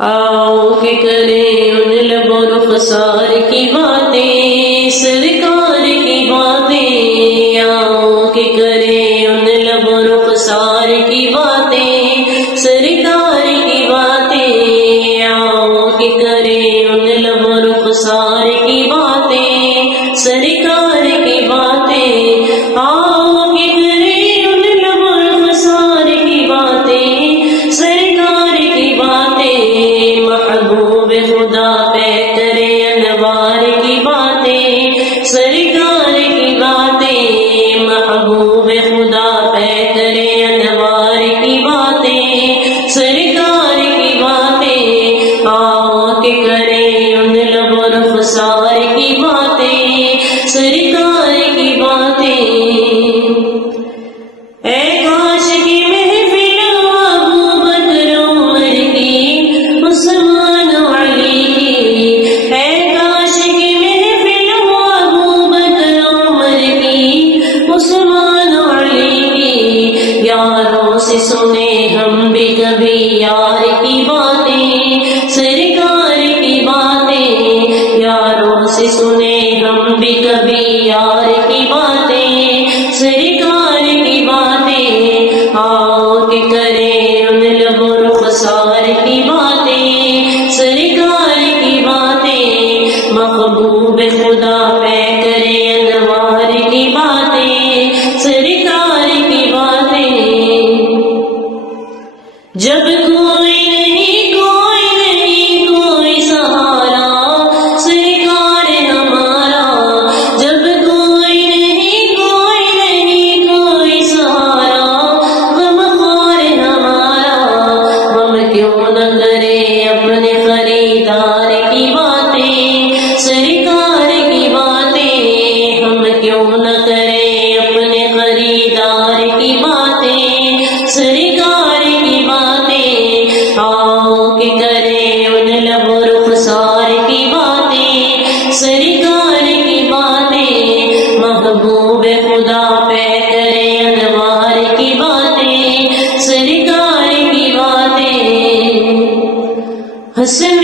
آؤ کہ کریں ان لب و رخسار کی باتیں، سرکار کی باتیں، آؤ کہ کریں ان لب و رخسار کی باتیں، سرکار کی باتیں، آؤ کہ کریں ان لب و رخسار کی باتیں، سرکار کی باتیں، آؤ کہ کریں ان لب و رخسار کی باتیں، سرکار کی باتیں، محبوب خدا پہ کرے انوار کی باتیں، سرکار کی باتیں، محبوب خدا پہ کرے انوار کی باتیں، سرکار کی باتیں، آؤ کہ کریں ان لب و رخسار کی باتیں، سرکار کی باتیں۔ اے کاش کی محفل ابو بکر عمر کی، عثمان علی کی، اے کاش کی محفل ابو بکر عمر کی، عثمان علی کی، یاروں سے سنے ہم بھی کبھی یار کی باتیں، سرکار کی باتیں، یاروں سے سنے ہم بھی کبھی یار کی باتیں، سرکار کی باتیں، آؤ کہ کریں ان لب و رخسار کی باتیں، سرکار کی باتیں، محبوب خدا پہ کرے انوار کی باتیں، سرکار کی باتیں۔ جب کوئی نہیں کوئی سہارا، سرکار ہمارا، جب کوئی نہیں کوئی سہارا، غمخوار ہمارا، ہم کیوں نہ کریں اپنے خریدار کی باتیں، سرکار کی باتیں، ہم کیوں نہ کریں اپنے خریدار کی باتیں، سرکار کی باتیں، آؤ کہ کریں ان لب و رخسار کی باتیں، سرکار کی باتیں، محبوب خدا پہ کرے انوار کی باتیں، سرکار کی باتیں۔ حسن